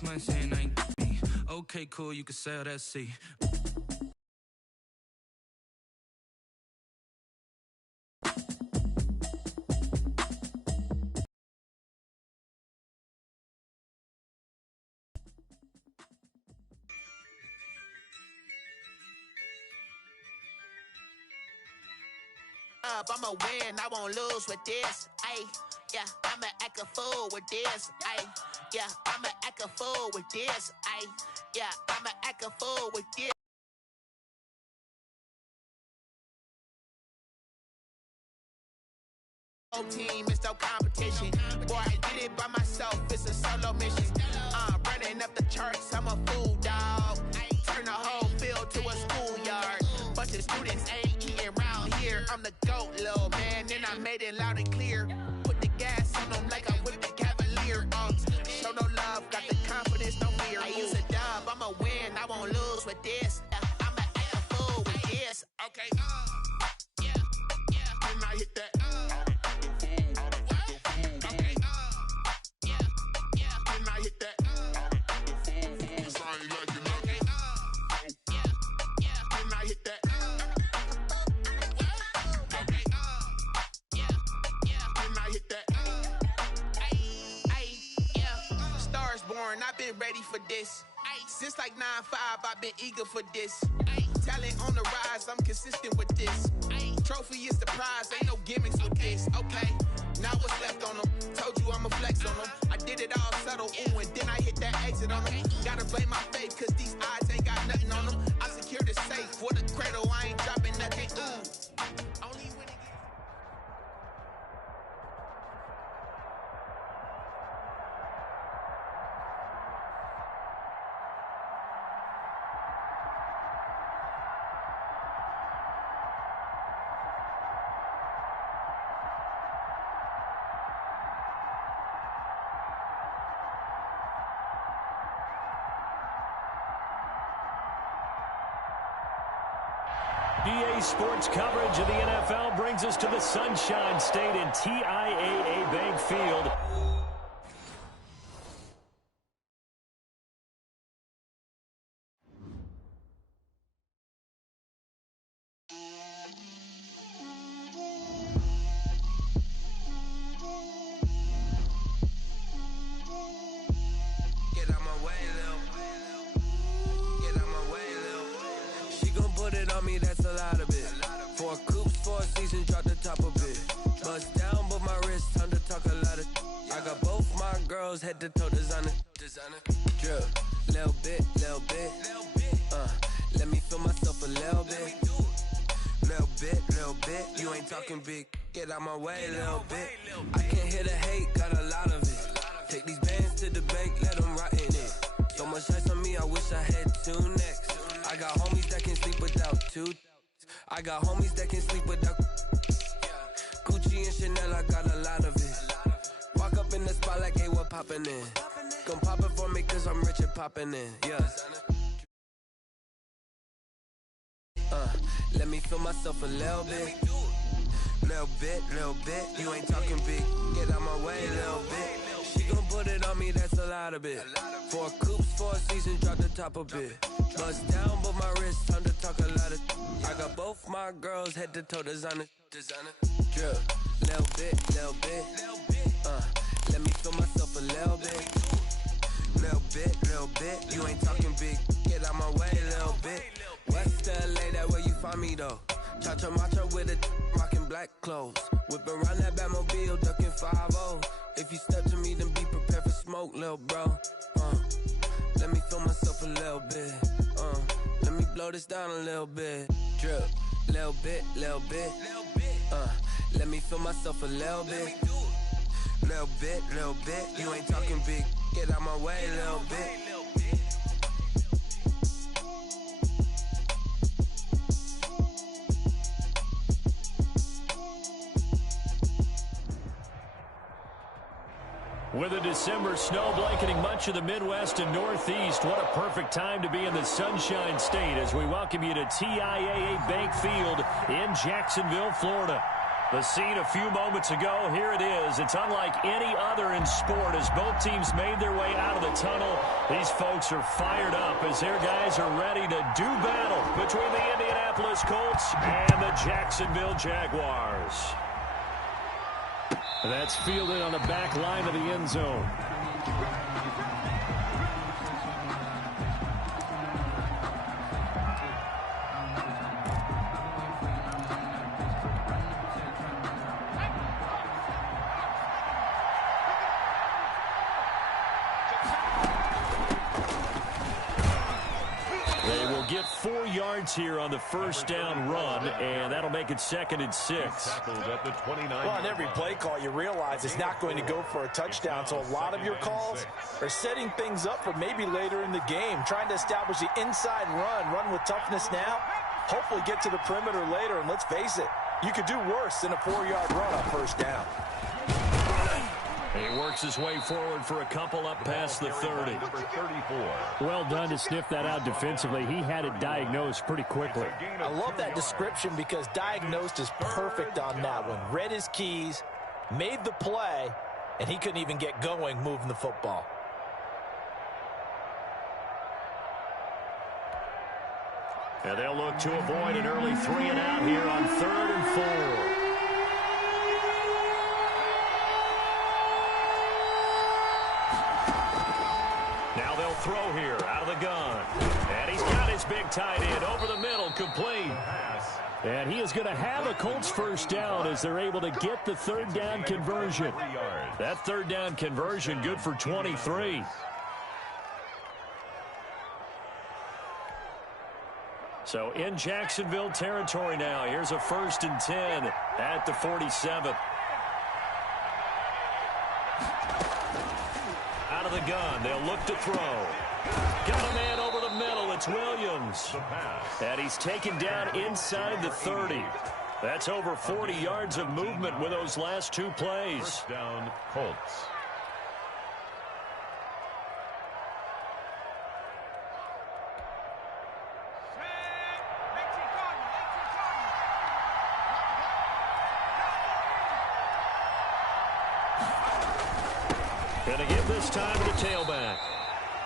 6 months in, ain't me. Okay, cool, you can sail that sea. I'ma win, I won't lose with this. Ay, yeah, I'ma act a fool with this. Ay, yeah, I'ma act a fool with this. Ay, yeah, I'ma act a fool with this. Whole team, it's no competition. Boy, I did it by myself, it's a solo mission. Running up the charts, I'm a fool, dog. Turn the whole field to a schoolyard. Bunch of students ain't eating round here. I'm the GOAT, little man, and I made it loud and clear. Put the gas on them like I'm with the Cavalier. Show no love, got the confidence, no fear. I use a dub, I'ma win, I won't lose with this. I'ma act a fool with this. Okay, yeah, and I hit that. I've been ready for this. Since like 9-5, I've been eager for this. Talent on the rise, I'm consistent with this. Trophy is the prize, ain't no gimmicks with this. Okay, now what's left on them? Told you I'ma flex on them. I did it all subtle, ooh, and then I hit that exit on them. Gotta blame my faith, cause these odds ain't got nothing on them. I secured the safe for the cradle, I ain't dropping nothing, ooh. Only when it EA Sports coverage of the NFL brings us to the Sunshine State in TIAA Bank Field. Head to toe designer, drip, little bit, let me feel myself a little bit, you ain't talking big, get out my way, little bit, I can't hear the hate, got a lot of it, take these bands to the bank, let them rot in it, so much ice on me, I wish I had 2 necks, I got homies that can sleep without 2, I got homies that can sleep without, Gucci and Chanel, I got a lot of it. Walk up in the spot like, hey, what poppin' in? Come pop it for me, cause I'm rich and poppin' in, yeah. Let me feel myself a little bit. Little bit, you ain't talking big. Get out my way, little bit. She gon' put it on me, that's a lot of it. 4 coops, 4 seasons, drop the top a bit. Bust down, but my wrist, time to talk a lot of. I got both my girls, head to toe designer. Drip, little bit. Let me feel myself a little bit, you ain't talking big, get out my way, little bit. West LA, that where you find me though. Cha-cha macha with a rockin' black clothes. Whip around that Batmobile, ducking 5-0. If you step to me, then be prepared for smoke, little bro. Let me feel myself a little bit. Let me blow this down a little bit. Drip, little bit. Let me feel myself a little bit. Little bit, you ain't talking big, get out my way, little bit. With a December snow blanketing much of the Midwest and Northeast, what a perfect time to be in the Sunshine State as we welcome you to TIAA Bank Field in Jacksonville, Florida. The scene a few moments ago, here it is. It's unlike any other in sport as both teams made their way out of the tunnel These folks are fired up as their guys are ready to do battle between the Indianapolis Colts and the Jacksonville Jaguars. That's fielded on the back line of the end zone. Get 4 yards here on the first down run, and that'll make it 2nd and 6. Well, on every play call, you realize it's not going to go for a touchdown, so a lot of your calls are setting things up for maybe later in the game, trying to establish the inside run with toughness now, hopefully get to the perimeter later, and let's face it, you could do worse than a 4-yard run on first down. He works his way forward for a couple up past the 30. Well done to sniff that out defensively. He had it diagnosed pretty quickly. I love that description because diagnosed is perfect on that one. Read his keys, made the play, and he couldn't even get going moving the football. And they'll look to avoid an early 3 and out here on 3rd and 4. Now they'll throw here out of the gun. And he's got his big tight end over the middle, complete. And he is going to have a Colts first down as they're able to get the 3rd down conversion. That 3rd down conversion good for 23. So in Jacksonville territory now. Here's a 1st and 10 at the 47. Out of the gun, they'll look to throw. Got a man over the middle, it's Williams. And he's taken down inside the 30. That's over 40 yards of movement with those last 2 plays. First down, Colts. Going to give this time to the tailback.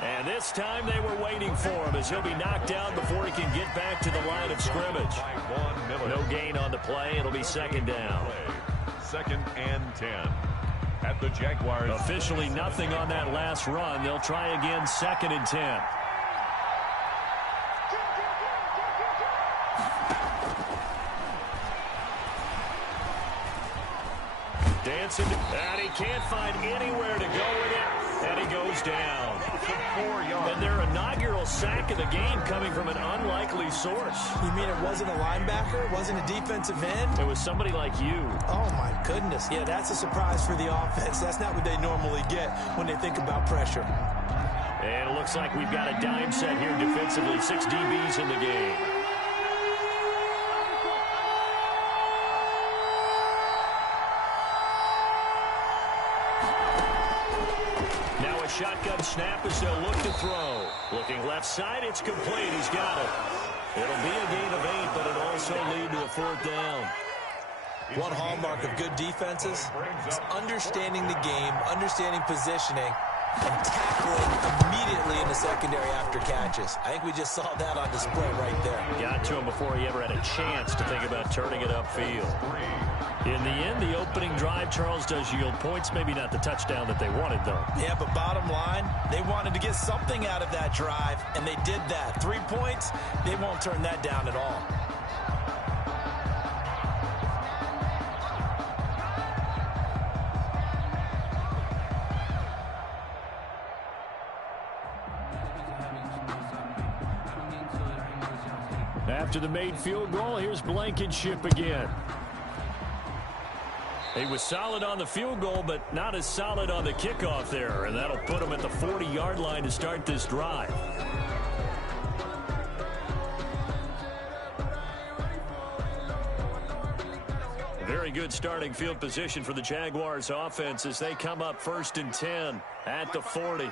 And this time they were waiting for him as he'll be knocked down before he can get back to the line of scrimmage. No gain on the play. It'll be 2nd down. 2nd and 10 at the Jaguars. Officially nothing on that last run. They'll try again 2nd and 10. Dancing, and he can't find anywhere to go with it, and he goes down. 4 yards. And their inaugural sack of the game coming from an unlikely source. You mean it wasn't a linebacker? It wasn't a defensive end? It was somebody like you. Oh, my goodness. Yeah, that's a surprise for the offense. That's not what they normally get when they think about pressure. And it looks like we've got a dime set here defensively. 6 DBs in the game. Shotgun snap as they'll look to throw. Looking left side, it's complete. He's got it. It'll be a gain of 8, but it'll also lead to a 4th down. One hallmark of good defenses is understanding the game, understanding positioning, and tackling immediately in the secondary after catches. I think we just saw that on display right there. Got to him before he ever had a chance to think about turning it upfield. In the end, the opening drive, Charles, does yield points. Maybe not the touchdown that they wanted, though. Yeah, but bottom line, they wanted to get something out of that drive, and they did that. 3 points, they won't turn that down at all. After the made field goal, here's Blankenship again. He was solid on the field goal, but not as solid on the kickoff there, and that'll put him at the 40-yard line to start this drive. Very good starting field position for the Jaguars offense as they come up 1st and 10 at the 40.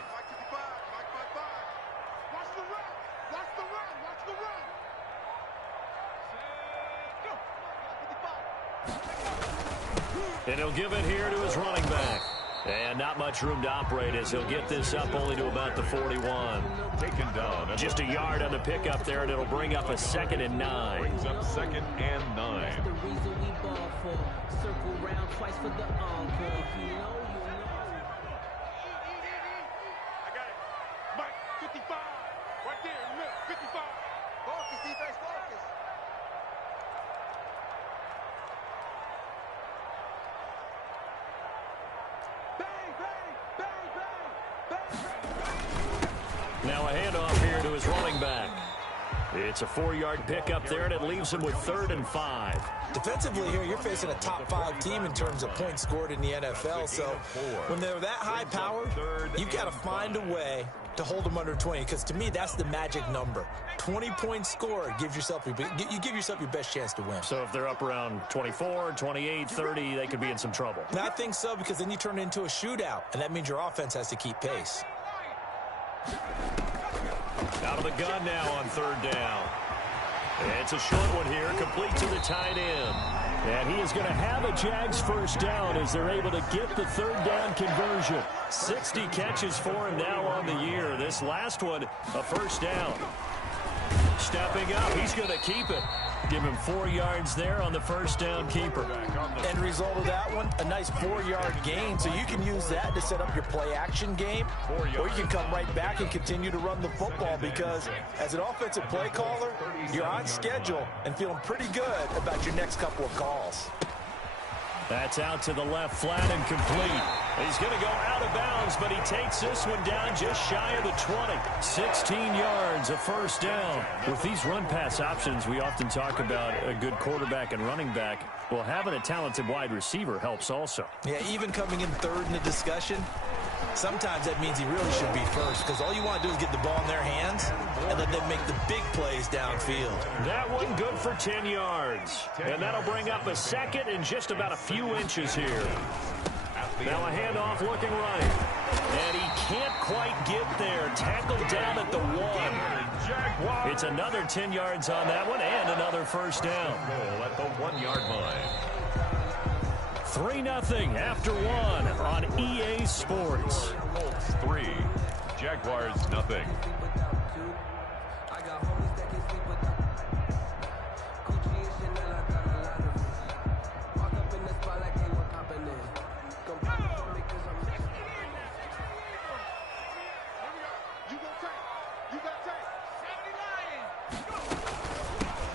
And he'll give it here to his running back. And not much room to operate as he'll get this up only to about the 41. Taken down. Just a yard on the pickup there, and it'll bring up a 2nd and 9. Brings up 2nd and 9. The reason we ball for. Circle round twice for the encore. If you know, you know. I got it. Mike, 55. Right there in the middle. 55. Focus, defense, focus. Now a handoff here to his running back. It's a 4-yard pickup there, and it leaves him with 3rd and 5. Defensively here, you're facing a top 5 team in terms of points scored in the NFL. So when they're that high powered, you've got to find a way to hold them under 20, because to me, that's the magic number. 20 points scored gives yourself you give yourself your best chance to win. So if they're up around 24, 28, 30, they could be in some trouble. And I think so, because then you turn it into a shootout, and that means your offense has to keep pace. Out of the gun now on 3rd down. It's a short one here, complete to the tight end. And he is going to have a Jags first down as they're able to get the 3rd down conversion. 60 catches for him now on the year. This last one, a first down. Stepping up, he's going to keep it. Give him 4 yards there on the first down keeper. End result of that one, a nice 4-yard gain. So you can use that to set up your play-action game, or you can come right back and continue to run the football, because as an offensive play caller, you're on schedule and feeling pretty good about your next couple of calls. That's out to the left, flat and complete. He's going to go out of bounds, but he takes this one down just shy of the 20. 16 yards, a first down. With these run-pass options, we often talk about a good quarterback and running back. Well, having a talented wide receiver helps also. Yeah, even coming in 3rd in the discussion, sometimes that means he really should be first, because all you want to do is get the ball in their hands and let them make the big plays downfield. That one good for 10 yards. And that'll bring up a 2nd and just about a few inches here. Now a handoff looking right. And he can't quite get there. Tackled down at the 1. It's another 10 yards on that one and another first down. Goal at the 1-yard line. 3-0 after 1 on EA Sports. Colts 3, Jaguars nothing.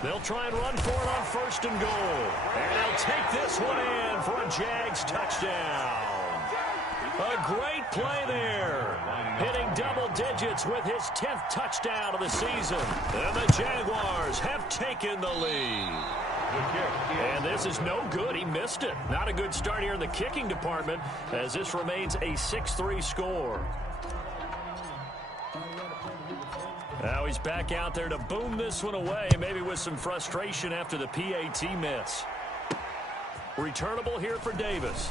They'll try and run for it on 1st and goal. And they'll take this one in for a Jags touchdown. A great play there. Hitting double digits with his 10th touchdown of the season. And the Jaguars have taken the lead. And this is no good. He missed it. Not a good start here in the kicking department, as this remains a 6-3 score. Now he's back out there to boom this one away, maybe with some frustration after the PAT miss. Returnable here for Davis.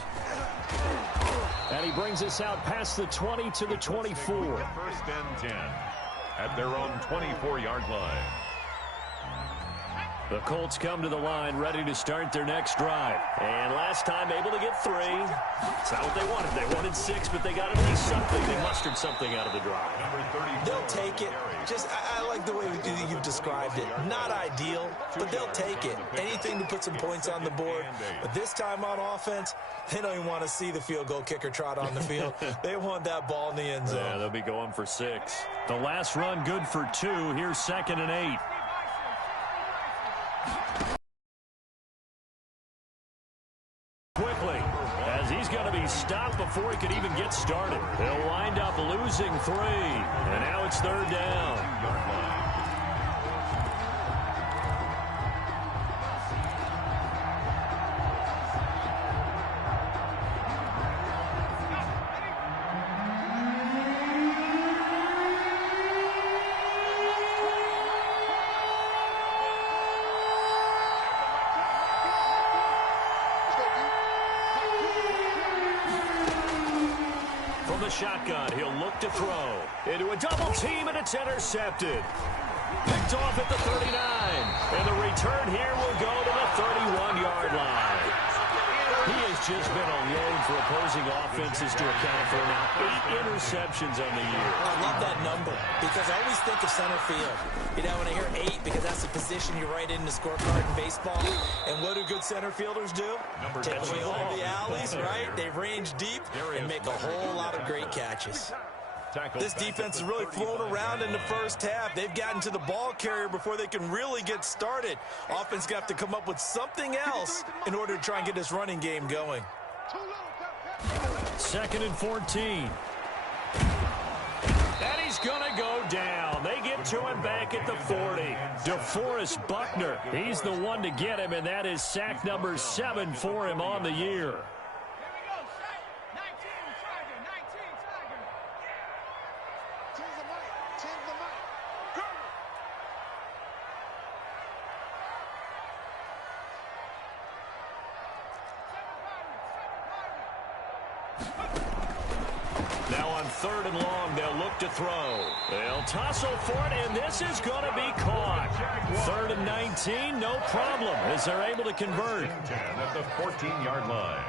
And he brings us out past the 20 to the 24. 1st and 10 at their own 24-yard line. The Colts come to the line ready to start their next drive. And last time able to get 3. It's not what they wanted. They wanted 6, but they got at least something. They mustered something out of the drive. They'll take it. Just, I like the way you've described it. Not ideal, but they'll take it. Anything to put some points on the board. But this time on offense, they don't even want to see the field goal kicker trot on the field. They want that ball in the end zone. Yeah, they'll be going for 6. The last run good for 2. Here's 2nd and 8. Quickly, as he's going to be stopped before he could even get started. He'll wind up losing 3, and now it's 3rd down. Shotgun, he'll look to throw. Into a double team, and it's intercepted. Picked off at the 39. And the return here will go to the 31-yard line. He has just been a load for opposing offenses to account for. Now 8 interceptions on the year. I love that number because I always think of center field. You know, when I hear 8, because that's the position you write in the scorecard in baseball. And what do good center fielders do? Take away all the alleys, right? They range deep and make a whole lot of great catches. This defense has really flown around in the first half. They've gotten to the ball carrier before they can really get started. Offense got to come up with something else in order to try and get this running game going. 2nd and 14. And he's going to go down. They get to him back at the 40. DeForest Buckner, he's the one to get him, and that is sack number 7 for him on the year. Now on 3rd and long, they'll look to throw. They'll tussle for it, and this is going to be caught. 3rd and 19, no problem, as they're able to convert. At the 14-yard line.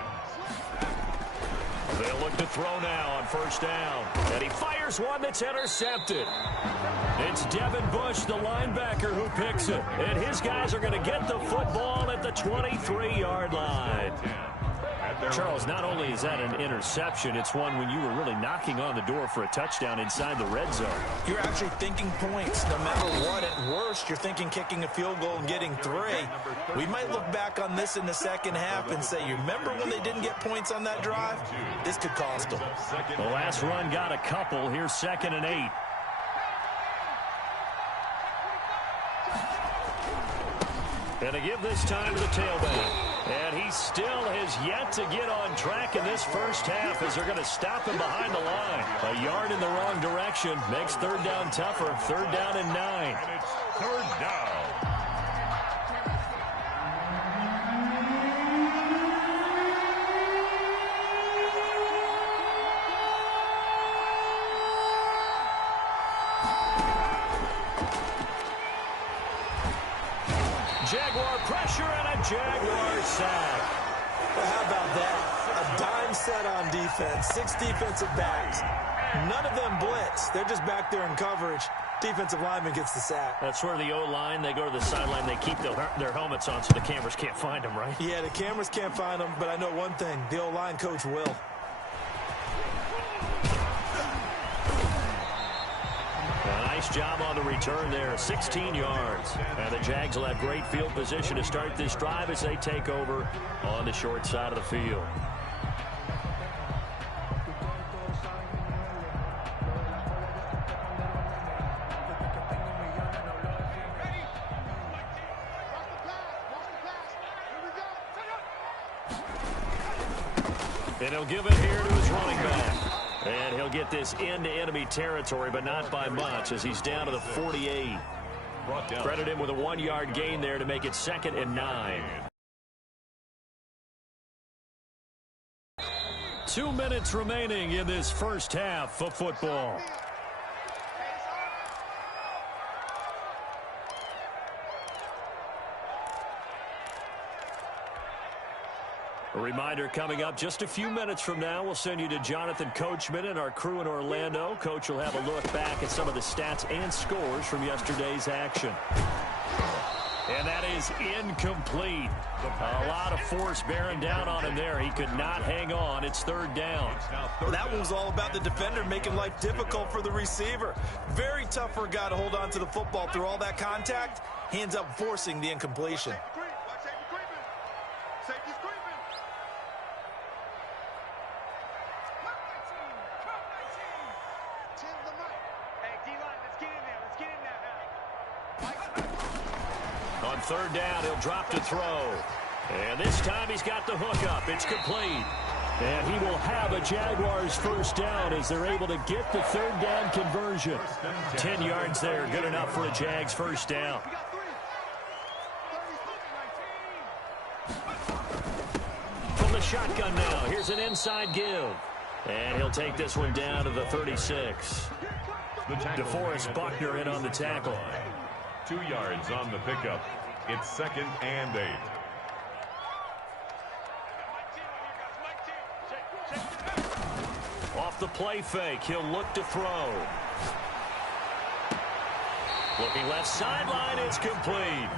They'll look to throw now on 1st down. And he fires one that's intercepted. It's Devin Bush, the linebacker, who picks it. And his guys are going to get the football at the 23-yard line. Charles, not only is that an interception, it's one when you were really knocking on the door for a touchdown inside the red zone. You're actually thinking points no matter what. At worst, you're thinking kicking a field goal and getting 3. We might look back on this in the second half and say, you remember when they didn't get points on that drive? This could cost them. The last run got a couple. Here's 2nd and 8. And to give this time to the tailback. And he still has yet to get on track in this first half as they're going to stop him behind the line. A yard in the wrong direction makes 3rd down tougher. 3rd down and 9. And it's 3rd down. Jaguar pressure and a Jaguar sack. Well, how about that? A dime set on defense. 6 defensive backs. None of them blitz. They're just back there in coverage. Defensive lineman gets the sack. That's where the O-line, they go to the sideline, they keep their helmets on so the cameras can't find them, right? Yeah, the cameras can't find them, but I know one thing. The O-line coach will. Nice job on the return there, 16 yards. And the Jags will have great field position to start this drive as they take over on the short side of the field. And he'll give it here to his running back. And he'll get this into enemy territory, but not by much, as he's down to the 48. Credit him with a 1-yard gain there to make it 2nd and 9. 2 minutes remaining in this first half of football. A reminder coming up just a few minutes from now, we'll send you to Jonathan Coachman and our crew in Orlando. Coach will have a look back at some of the stats and scores from yesterday's action. And that is incomplete. A lot of force bearing down on him there. He could not hang on. It's 3rd down. Well, that one was all about the defender making life difficult for the receiver. Very tough for a guy to hold on to the football through all that contact. He ends up forcing the incompletion. On 3rd down, he'll drop to throw. And this time he's got the hook up. It's complete. And he will have a Jaguars 1st down as they're able to get the 3rd down conversion. 10 yards there, good enough for a Jags 1st down. From the shotgun now, here's an inside give. And he'll take this one down to the 36. DeForest Buckner in on the tackle. 2 yards on the pickup. It's 2nd and 8. off the play fake. He'll look to throw. Looking left sideline, it's complete.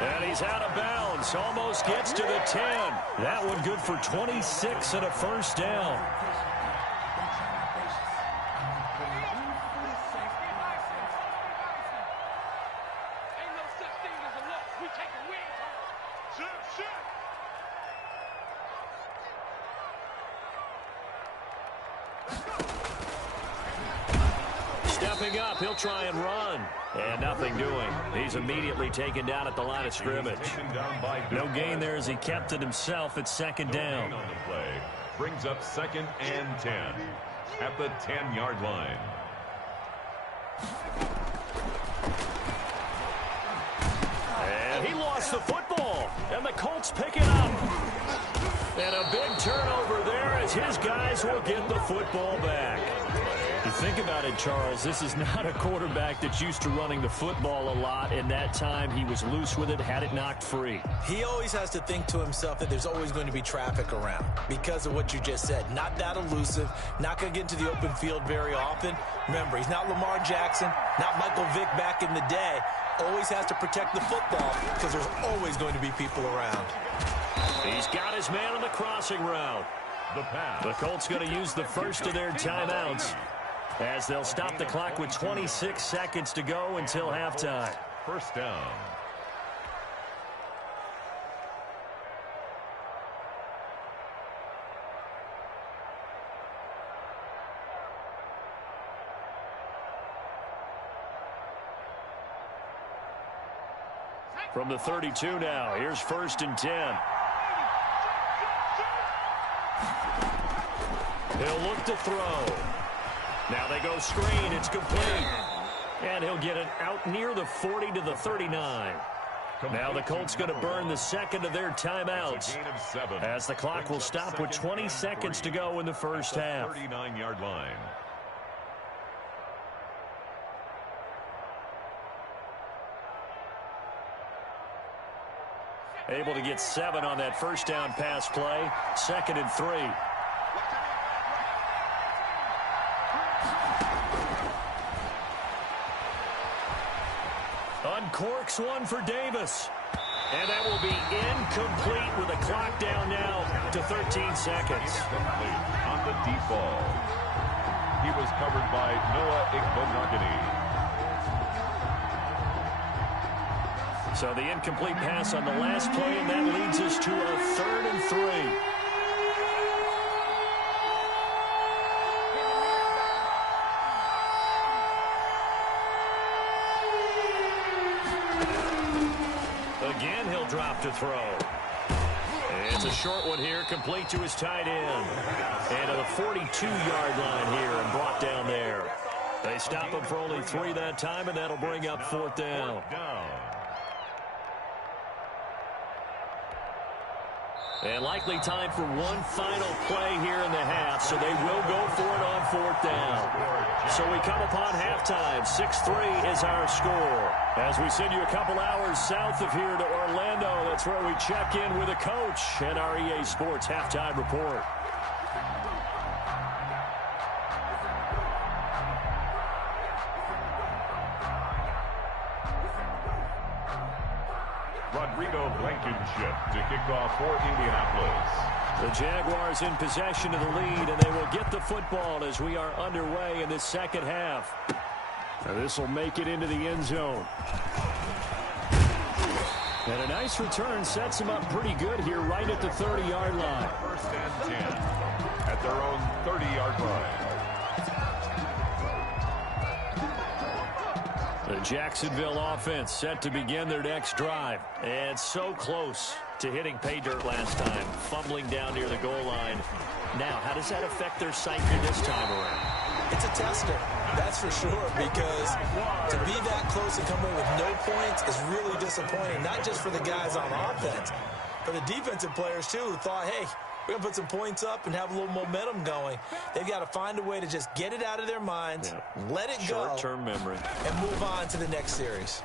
And he's out of bounds. Almost gets to the 10. That one good for 26 and a first down. Stepping up, he'll try and run. And nothing doing. He's immediately taken down at the line of scrimmage. No gain there as he kept it himself at second down. On the play brings up 2nd and 10 at the 10-yard line. And he lost the football. And the Colts pick it up. And a big turnover there as his guys will get the football back. You think about it, Charles, this is not a quarterback that's used to running the football a lot. In that time, he was loose with it, had it knocked free. He always has to think to himself that there's always going to be traffic around because of what you just said. Not that elusive, not going to get into the open field very often. Remember, he's not Lamar Jackson, not Michael Vick back in the day. Always has to protect the football because there's always going to be people around. He's got his man on the crossing route. The Colts going to use the first of their timeouts as they'll stop the clock with 26 seconds to go until halftime. First down. From the 32 now, here's 1st and 10. He'll look to throw. Now they go screen. It's complete. And he'll get it out near the 40 to the 39. Now the Colts going to burn the second of their timeouts as the clock will stop with 20 seconds to go in the first half. 39-yard line. Able to get 7 on that first down pass play. 2nd and 3. Uncorks one for Davis. And that will be incomplete with a clock down now to 13 seconds. On the deep ball. He was covered by Noah Igbenogany. So the incomplete pass on the last play, and that leads us to a 3rd and 3. Again, he'll drop to throw. It's a short one here, complete to his tight end. And to the 42-yard line here and brought down there. They stop him for only 3 that time, and that'll bring up 4th down. And likely time for one final play here in the half, so they will go for it on 4th down. So we come upon halftime. 6-3 is our score. As we send you a couple hours south of here to Orlando, that's where we check in with a coach and our EA Sports halftime report. Rodrigo Blankenship to kick off for Indianapolis. The Jaguars in possession of the lead, and they will get the football as we are underway in this second half. This will make it into the end zone. And a nice return sets them up pretty good here right at the 30-yard line. 1st and 10 at their own 30-yard line. The Jacksonville offense set to begin their next drive. And so close to hitting pay dirt last time, fumbling down near the goal line. Now, how does that affect their psyche this time around? It's a tester, that's for sure, because to be that close and come away with no points is really disappointing, not just for the guys on offense, but the defensive players, too, who thought, hey, we're going to put some points up and have a little momentum going. They've got to find a way to just get it out of their minds, let it go, short-term memory, and move on to the next series.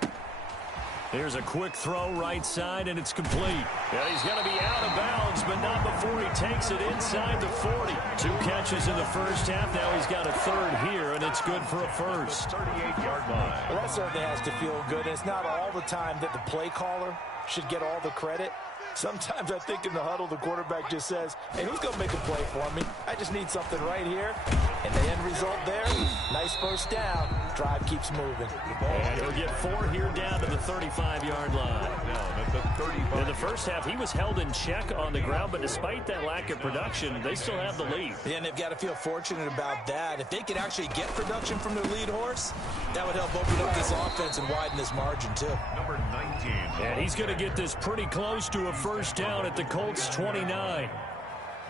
Here's a quick throw right side, and it's complete. And he's going to be out of bounds, but not before he takes it inside the 40. 2 catches in the first half. Now he's got a third here, and it's good for a first. 38-yard line. Well, that certainly has to feel good. It's not all the time that the play caller should get all the credit. Sometimes I think in the huddle, the quarterback just says, hey, who's going to make a play for me? I just need something right here. And the end result there, nice first down. Drive keeps moving. And he'll get 4 here down to the 35-yard line. Down at the 35. In the first half, he was held in check on the ground, but despite that lack of production, they still have the lead. Yeah, and they've got to feel fortunate about that. If they could actually get production from their lead horse, that would help open up this offense and widen this margin, too. Number 19. And he's going to get this pretty close to a first down at the Colts 29.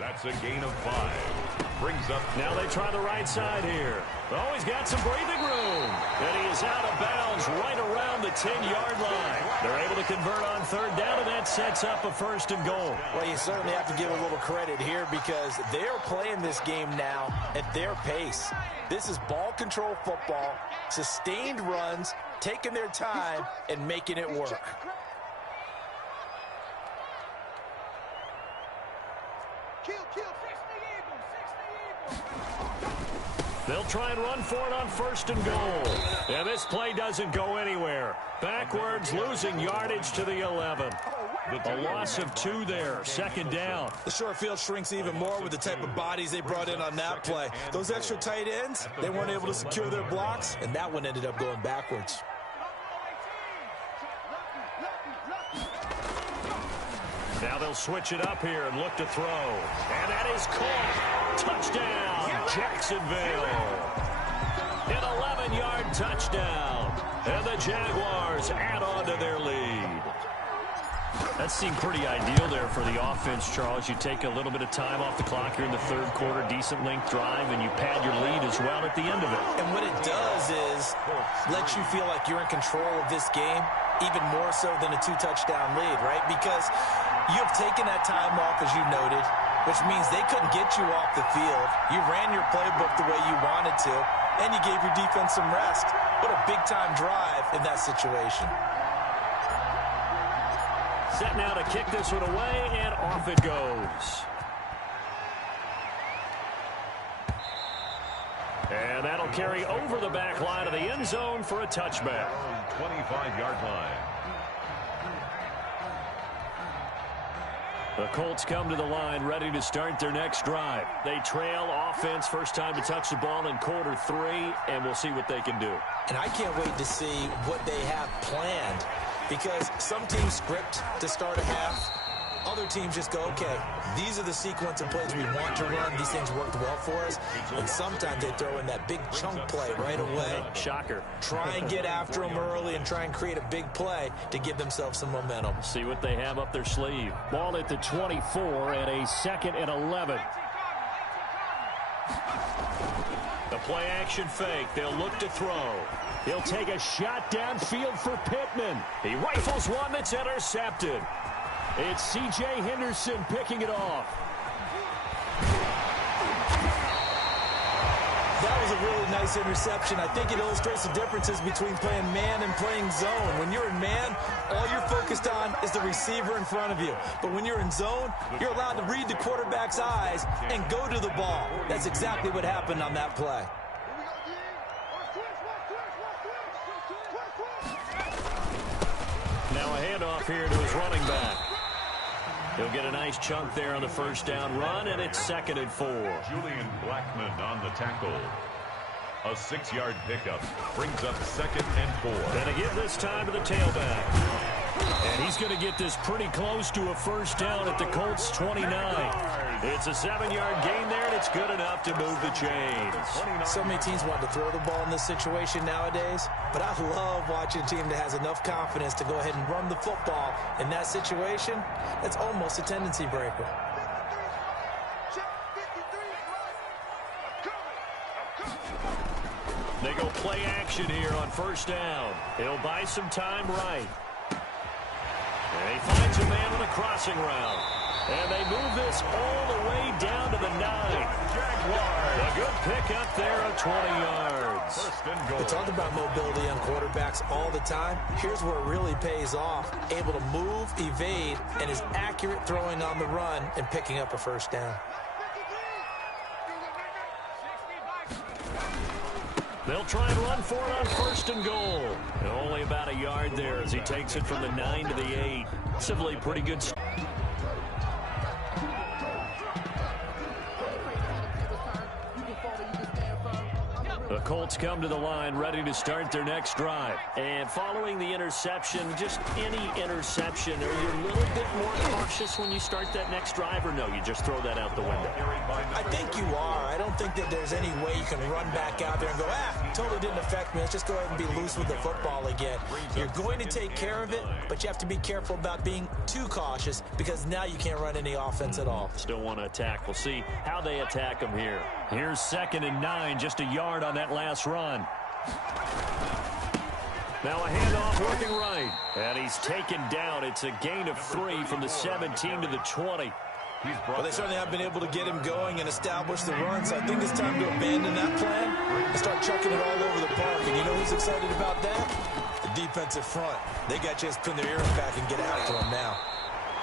That's a gain of 5. Brings up. Now they try the right side here. Oh, he's got some breathing room. And he is out of bounds right around the 10-yard line. They're able to convert on third down, and that sets up a first and goal. Well, you certainly have to give a little credit here because they're playing this game now at their pace. This is ball control football, sustained runs, taking their time, and making it work. They'll try and run for it on first and goal. And this play doesn't go anywhere. Backwards, losing yardage to the 11. A loss of 2 there. Second down. The short field shrinks even more with the type of bodies they brought in on that play. Those extra tight ends, they weren't able to secure their blocks, and that one ended up going backwards. Now they'll switch it up here and look to throw. And that is caught. Touchdown, Jacksonville. An 11-yard touchdown. And the Jaguars add on to their lead. That seemed pretty ideal there for the offense, Charles. You take a little bit of time off the clock here in the third quarter, decent length drive, and you pad your lead as well at the end of it. And what it does is let you feel like you're in control of this game, even more so than a 2-touchdown lead, right? Because you have taken that time off, as you noted, which means they couldn't get you off the field. You ran your playbook the way you wanted to, and you gave your defense some rest. What a big-time drive in that situation. Set now to kick this one away, and off it goes. And that'll carry over the back line of the end zone for a touchback. 25-yard line. The Colts come to the line ready to start their next drive. They trail offense, first time to touch the ball in quarter 3, and we'll see what they can do. And I can't wait to see what they have planned, because some teams script to start a half. Other teams just go, okay, these are the sequence of plays we want to run. These things worked well for us. And sometimes they throw in that big chunk play right away. Shocker. Try and get after them early and try and create a big play to give themselves some momentum. See what they have up their sleeve. Ball at the 24 and a 2nd and 11. The play action fake. They'll look to throw. He'll take a shot downfield for Pittman. He rifles one that's intercepted. It's C.J. Henderson picking it off. That was a really nice interception. I think it illustrates the differences between playing man and playing zone. When you're in man, all you're focused on is the receiver in front of you. But when you're in zone, you're allowed to read the quarterback's eyes and go to the ball. That's exactly what happened on that play. Now a handoff here to his running back. He'll get a nice chunk there on the first down run, and it's 2nd and 4. Julian Blackman on the tackle. A 6-yard pickup brings up 2nd and 4. And again this time to the tailback. And he's going to get this pretty close to a first down at the Colts 29. It's a 7-yard gain there, and it's good enough to move the chains. So many teams want to throw the ball in this situation nowadays, but I love watching a team that has enough confidence to go ahead and run the football. In that situation, that's almost a tendency breaker. They go play action here on first down. He'll buy some time right. And he finds a man on a crossing route. And they move this all the way down to the 9. Jaguars. A good pickup there of 20 yards. First and goal. We talk about mobility on quarterbacks all the time. Here's where it really pays off. Able to move, evade, and is accurate throwing on the run and picking up a first down. They'll try and run for it on first and goal. And only about a yard there as he takes it from the 9 to the 8. Simply pretty good. The Colts come to the line ready to start their next drive. And following the interception, just any interception, are you a little bit more cautious when you start that next drive, or no, you just throw that out the window? I think you are. I don't think that there's any way you can run back out there and go, totally didn't affect me. Let's just go ahead and be loose with the football again. You're going to take care of it, but you have to be careful about being too cautious because now you can't run any offense at all. Still want to attack. We'll see how they attack them here. Here's 2nd and 9, just a yard on that last run. Now a handoff working right. And he's taken down. It's a gain of 3 from the 17 to the 20. Well, they certainly have been able to get him going and establish the run, so I think it's time to abandon that plan and start chucking it all over the park. And you know who's excited about that? The defensive front. They got a chance to pin their ears back and get after him now.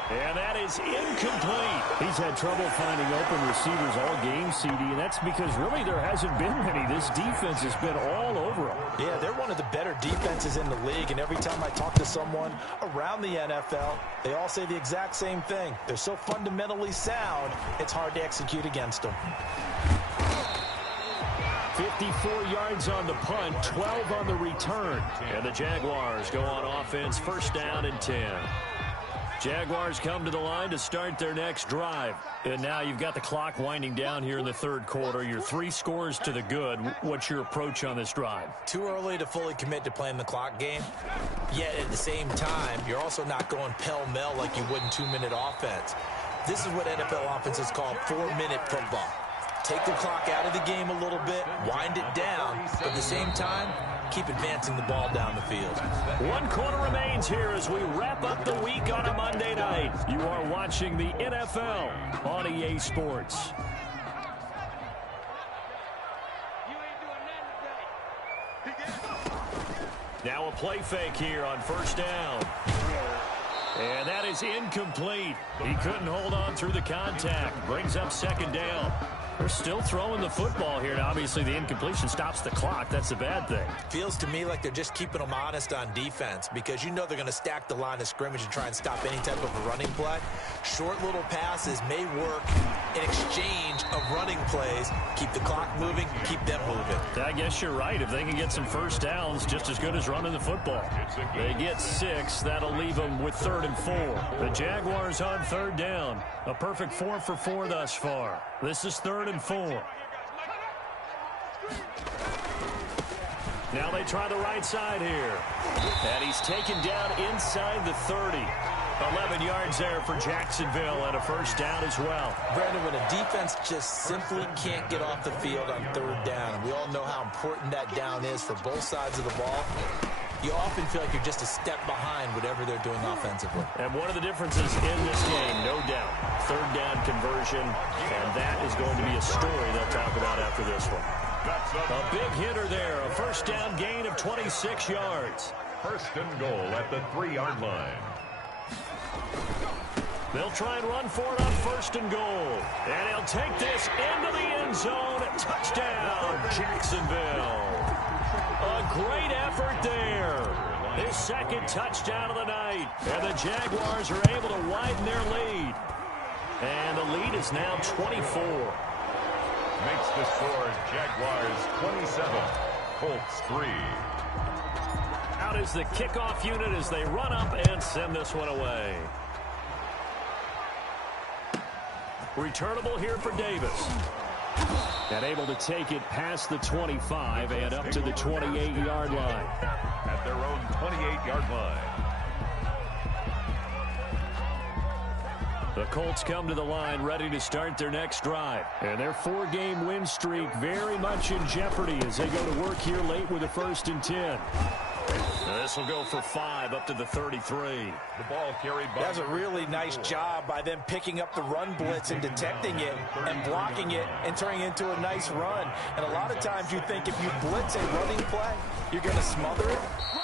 And that is incomplete. He's had trouble finding open receivers all game, CD, and that's because really there hasn't been many. This defense has been all over him. Yeah, they're one of the better defenses in the league, and every time I talk to someone around the NFL, they all say the exact same thing. They're so fundamentally sound, it's hard to execute against them. 54 yards on the punt, 12 on the return. And the Jaguars go on offense, first down and 10. Jaguars come to the line to start their next drive. And now you've got the clock winding down here in the third quarter. You're 3 scores to the good. What's your approach on this drive? Too early to fully commit to playing the clock game. Yet at the same time, you're also not going pell-mell like you would in 2-minute offense. This is what NFL offenses call 4-minute football. Take the clock out of the game a little bit, wind it down, but at the same time, keep advancing the ball down the field. 1 quarter remains here as we wrap up the week on a Monday night. You are watching the NFL on EA Sports. Now a play fake here on first down. And that is incomplete. He couldn't hold on through the contact. Brings up 2nd down. They're still throwing the football here. Now, obviously, the incompletion stops the clock. That's a bad thing. Feels to me like they're just keeping them honest on defense because you know they're going to stack the line of scrimmage and try and stop any type of a running play. Short little passes may work in exchange of running plays. Keep the clock moving, keep them moving. I guess you're right. If they can get some first downs, just as good as running the football. They get 6. That'll leave them with 3rd and 4. The Jaguars on 3rd down. A perfect 4 for 4 thus far. This is 3rd and 4. Now they try the right side here. And he's taken down inside the 30. 11 yards there for Jacksonville and a first down as well. Brandon, when a defense just simply can't get off the field on 3rd down, and we all know how important that down is for both sides of the ball, you often feel like you're just a step behind whatever they're doing offensively. And one of the differences in this game, no doubt, 3rd down conversion, and that is going to be a story they'll talk about after this one. A big hitter there, a first down gain of 26 yards. First and goal at the 3-yard line. They'll try and run for it on first and goal. And he'll take this into the end zone. Touchdown, Jacksonville. A great effort there. His 2nd touchdown of the night. And the Jaguars are able to widen their lead. And the lead is now 24. Makes the score Jaguars 27, Colts 3. Out is the kickoff unit as they run up and send this one away. Returnable here for Davis. And able to take it past the 25 and up to the 28-yard line. At their own 28-yard line. The Colts come to the line ready to start their next drive. And their 4-game win streak very much in jeopardy as they go to work here late with a 1st and 10. This will go for 5 up to the 33. The ball carried by. That's a really nice job by them picking up the run blitz and detecting it and blocking it and turning it into a nice run. And a lot of times you think if you blitz a running play, you're going to smother it.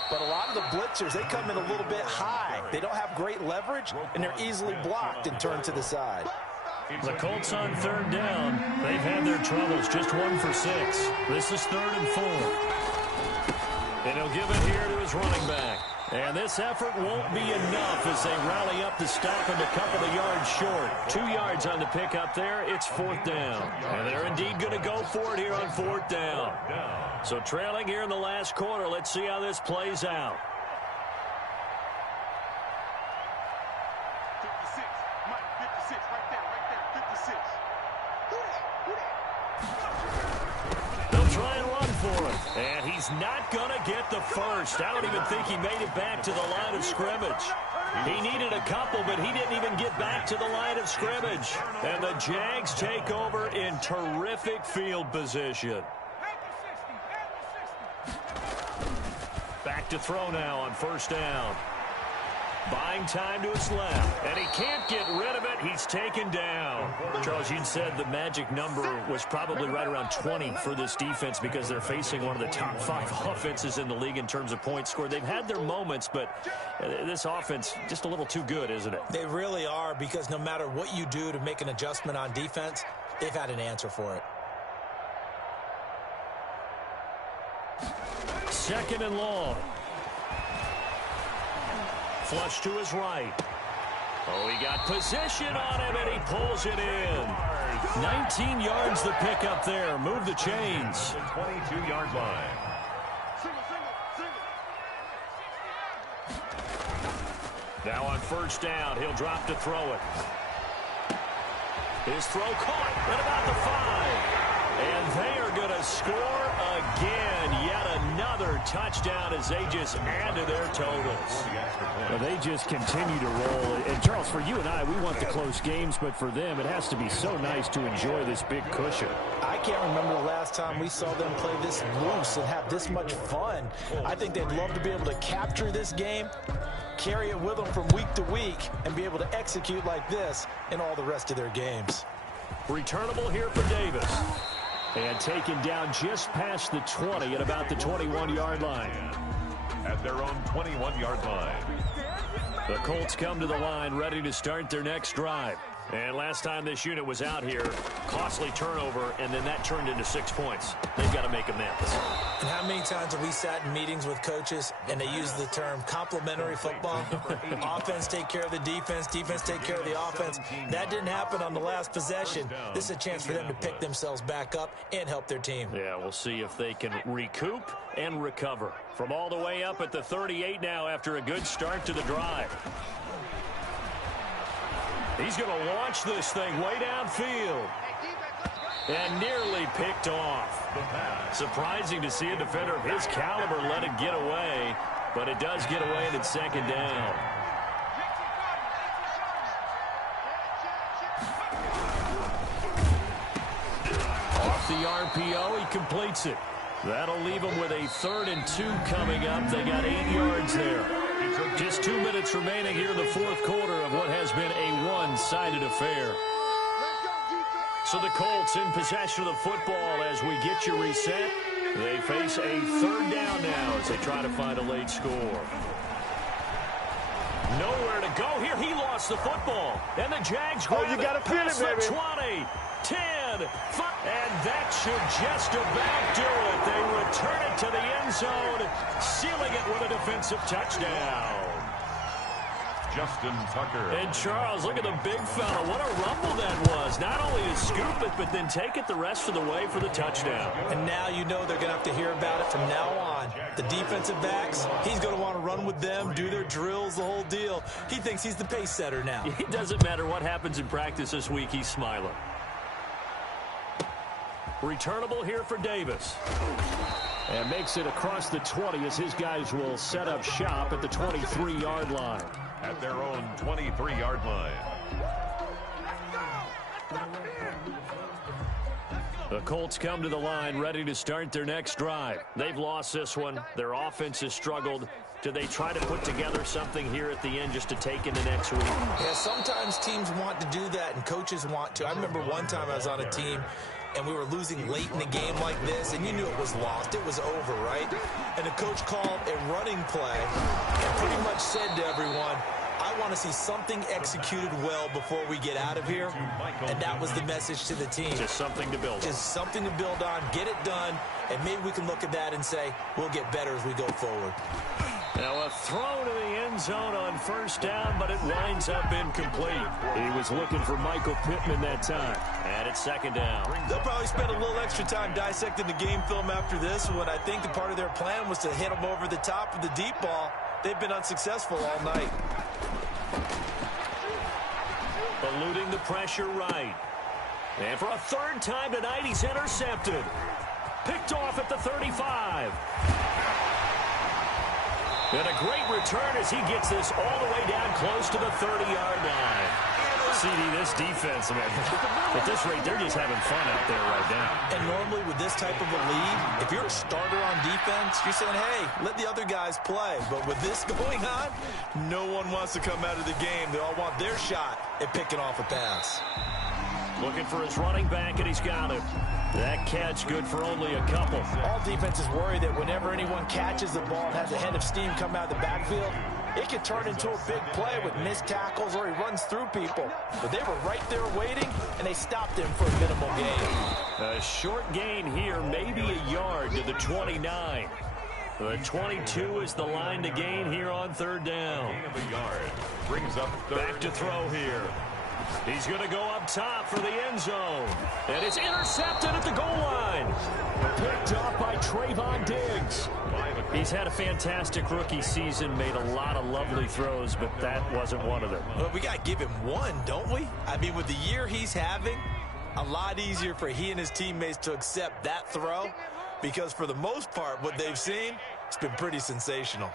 But a lot of the blitzers, they come in a little bit high. They don't have great leverage, and they're easily blocked and turned to the side. The Colts on 3rd down. They've had their troubles, just 1 for 6. This is 3rd and 4. And he'll give it here to his running back. And this effort won't be enough as they rally up to stop him a couple of yards short. 2 yards on the pickup there. It's 4th down. And they're indeed going to go for it here on 4th down. So trailing here in the last quarter. Let's see how this plays out. 56. Mike, 56. Right there. 56. They'll try and run for it. And he's not going to get the first. I don't even think he made it back to the line of scrimmage. He needed a couple, but he didn't even get back to the line of scrimmage. And the Jags take over in terrific field position. Back to throw now on 1st down. Buying time to his left, and he can't get rid of it. He's taken down. Charles, you said the magic number was probably right around 20 for this defense because they're facing one of the top 5 offenses in the league in terms of points scored. They've had their moments, but this offense just a little too good, isn't it? They really are, because no matter what you do to make an adjustment on defense, they've had an answer for it. 2nd and long. Flush to his right. Oh, he got position on him, and he pulls it in. 19 yards the pickup there. Move the chains. 22-yard line. Now on 1st down, he'll drop to throw it. His throw caught at about the 5. And they are going to score again. Yet another touchdown as they just add to their totals. Well, they just continue to roll. And, Charles, for you and I, we want the close games, but for them, it has to be so nice to enjoy this big cushion. I can't remember the last time we saw them play this loose and have this much fun. I think they'd love to be able to capture this game, carry it with them from week to week, and be able to execute like this in all the rest of their games. Returnable here for Davis. And taken down just past the 20 at about the 21-yard line. At their own 21-yard line. The Colts come to the line ready to start their next drive. And last time this unit was out here, costly turnover, and then that turned into 6 points. They've got to make amends. And how many times have we sat in meetings with coaches and they use the term complementary football? Offense take care of the defense, defense take care of the offense. That didn't happen on the last possession. This is a chance for them to pick themselves back up and help their team. Yeah, we'll see if they can recoup and recover. From all the way up at the 38 now after a good start to the drive. He's going to launch this thing way downfield. And nearly picked off. Surprising to see a defender of his caliber let it get away. But it does get away and it's 2nd down. Off the RPO, he completes it. That'll leave him with a 3rd and 2 coming up. They got 8 yards there. Just 2 minutes remaining here in the 4th quarter of what has been a one-sided affair. So the Colts in possession of the football as we get you reset. They face a 3rd down now as they try to find a late score. Nowhere to go here. He lost the football. And the Jags grab you gotta feel it, baby. 20, 10, 5. And that should just about do it. They return it to the end zone, sealing it with a defensive touchdown. Justin Tucker. And Charles, look at the big fella. What a rumble that was. Not only to scoop it, but then take it the rest of the way for the touchdown. And now you know they're going to have to hear about it from now on. The defensive backs, he's going to want to run with them, do their drills, the whole deal. He thinks he's the pace setter now. It doesn't matter what happens in practice this week. He's smiling. Returnable here for Davis. And makes it across the 20 as his guys will set up shop at the 23-yard line. At their own 23-yard line. The Colts come to the line ready to start their next drive. They've lost this one. Their offense has struggled. Do they try to put together something here at the end just to take into next week? Yeah, sometimes teams want to do that and coaches want to. I remember one time I was on a team and we were losing late in the game like this, and you knew it was lost. It was over, right? And the coach called a running play and pretty much said to everyone, I want to see something executed well before we get out of here. And that was the message to the team. Just something to build on. Just something to build on, get it done, and maybe we can look at that and say, we'll get better as we go forward. Now a throw to the end zone on first down, but it winds up incomplete. He was looking for Michael Pittman that time. And it's second down. They'll probably spend a little extra time dissecting the game film after this one. I think the part of their plan was to hit them over the top of the deep ball. They've been unsuccessful all night. Eluding the pressure right. And for a third time tonight, he's intercepted. Picked off at the 35. And a great return as he gets this all the way down close to the 30-yard line. CD, this defense, man, at this rate, they're just having fun out there right now. And normally with this type of a lead, if you're a starter on defense, you're saying, hey, let the other guys play. But with this going on, no one wants to come out of the game. They all want their shot at picking off a pass. Looking for his running back, and he's got it. That catch good for only a couple. All defenses worry that whenever anyone catches the ball and has a head of steam come out of the backfield, it can turn into a big play with missed tackles or he runs through people. But they were right there waiting, and they stopped him for a minimal gain. A short gain here, maybe a yard to the 29. The 22 is the line to gain here on third down. Gain of a yard. Brings up third. Back to throw here. He's going to go up top for the end zone. And it's intercepted at the goal line. Picked up by Trayvon Diggs. He's had a fantastic rookie season, made a lot of lovely throws, but that wasn't one of them. Well, we got to give him one, don't we? I mean, with the year he's having, a lot easier for he and his teammates to accept that throw because for the most part, what they've seen, it's been pretty sensational.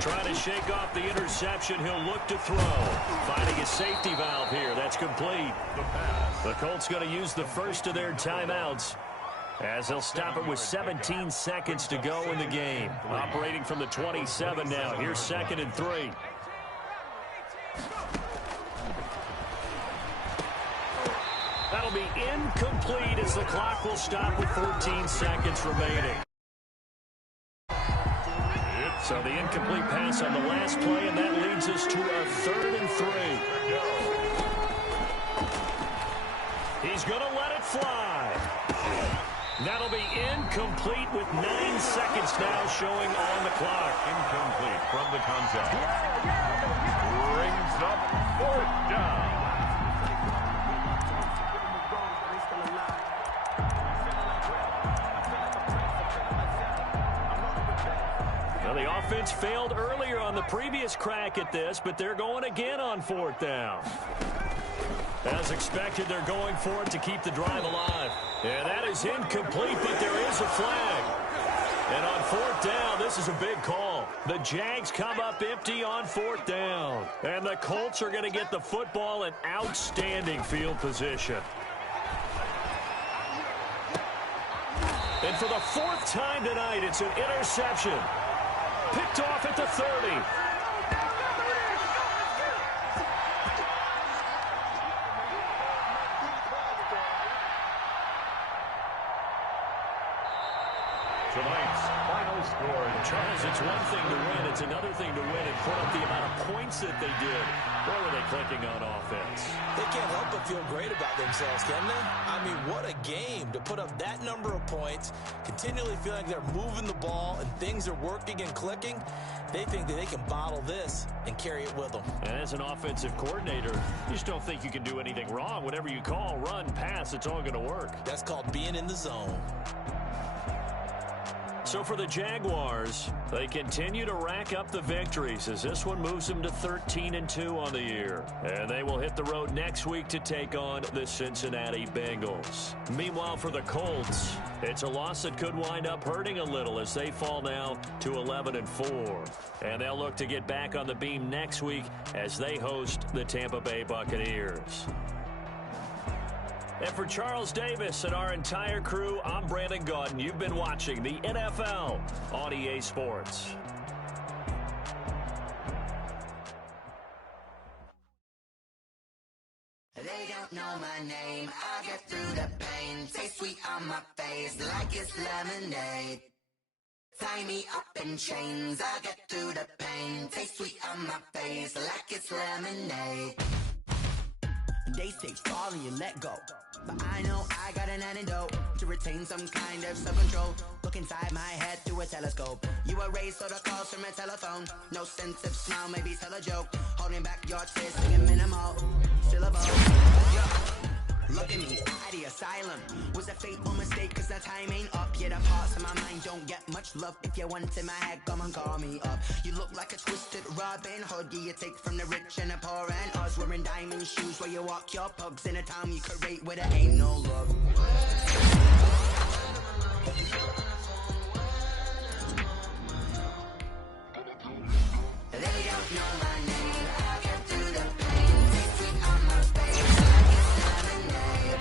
Trying to shake off the interception. He'll look to throw. Finding a safety valve here. That's complete. The Colts going to use the first of their timeouts as they'll stop it with 17 seconds to go in the game. Operating from the 27 now. Here's 2nd and 3. That'll be incomplete as the clock will stop with 14 seconds remaining. So the incomplete pass on the last play, and that leads us to a 3rd and 3. He's going to let it fly. That'll be incomplete with 9 seconds now showing on the clock. Incomplete from the contact. Brings up 4th down. The offense failed earlier on the previous crack at this, but they're going again on 4th down. As expected, they're going for it to keep the drive alive. And that is incomplete, but there is a flag. And on 4th down, this is a big call. The Jags come up empty on 4th down. And the Colts are going to get the football in outstanding field position. And for the 4th time tonight, it's an interception. Picked off at the 30. Tonight's final score. Charles, it's one thing to win. It's another thing to win and put up the amount of points that they did. Where were they clicking on offense? They can't help but feel great about themselves, can they? I mean, what a game to put up that number of points, continually feeling they're moving the ball and things are working and clicking. They think that they can bottle this and carry it with them. And as an offensive coordinator, you just don't think you can do anything wrong. Whatever you call, run, pass, it's all going to work. That's called being in the zone. So for the Jaguars, they continue to rack up the victories as this one moves them to 13-2 on the year. And they will hit the road next week to take on the Cincinnati Bengals. Meanwhile, for the Colts, it's a loss that could wind up hurting a little as they fall now to 11-4. And they'll look to get back on the beam next week as they host the Tampa Bay Buccaneers. And for Charles Davis and our entire crew, I'm Brandon Gaudin. You've been watching the NFL on EA Sports. They don't know my name. I get through the pain. Taste sweet on my face like it's lemonade. Tie me up in chains. I get through the pain. Taste sweet on my face like it's lemonade. They say fall and you let go, but I know I got an antidote to retain some kind of self-control. Look inside my head through a telescope. You erase all the calls from a telephone. No sense of smile, maybe tell a joke. Holding back your tears, singing minimal syllables. Yo, look at me, out of the asylum. Was a fate or mistake, cause the time ain't up. Yeah, the parts of my mind don't get much love. If you want in my head, come and call me up. You look like a twisted Robin Hood. Yeah, you take from the rich and the poor and us. Wearing diamond shoes where you walk your pugs in a town you create where there ain't no love. They don't know my name. I get through the pain. Taste sweet on my face like it's lemonade.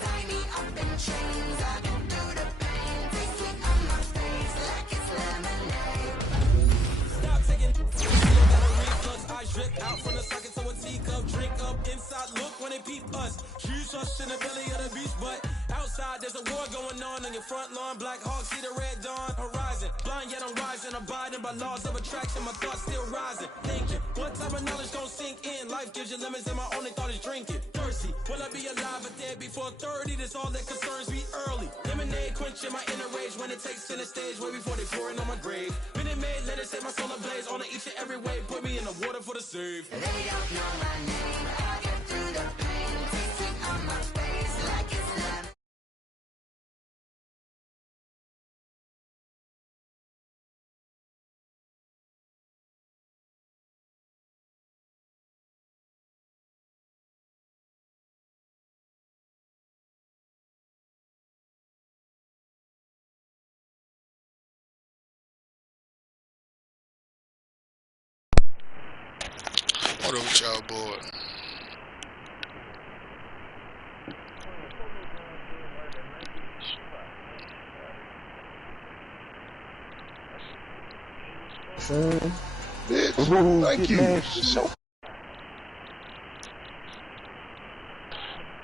Tie me up in chains. I get through the pain. Taste sweet on my face like it's lemonade. Stop taking you got a reflux. I drip out from the socket to a teacup. Drink up inside. Look when they peep us. Shoes us in the belly of the beast, but outside there's a war going on your front lawn. Black Hawk see the red dawn horizon. Blind yet I'm rising, abiding by laws of attraction. My thoughts still rising, thinking what type of knowledge gon' sink in. Life gives you lemons and my only thought is drinking. Thirsty, will I be alive or dead before 30? That's all that concerns me early. Lemonade quenching my inner rage when it takes center stage way before they pour it on my grave. Minute Maid, let it set my soul ablaze on each and every way. Put me in the water for the save. They don't know my name. I get through the pain. Taste sweet on my face like it's lemonade. What up with y'all, boy? Bitch, thank you.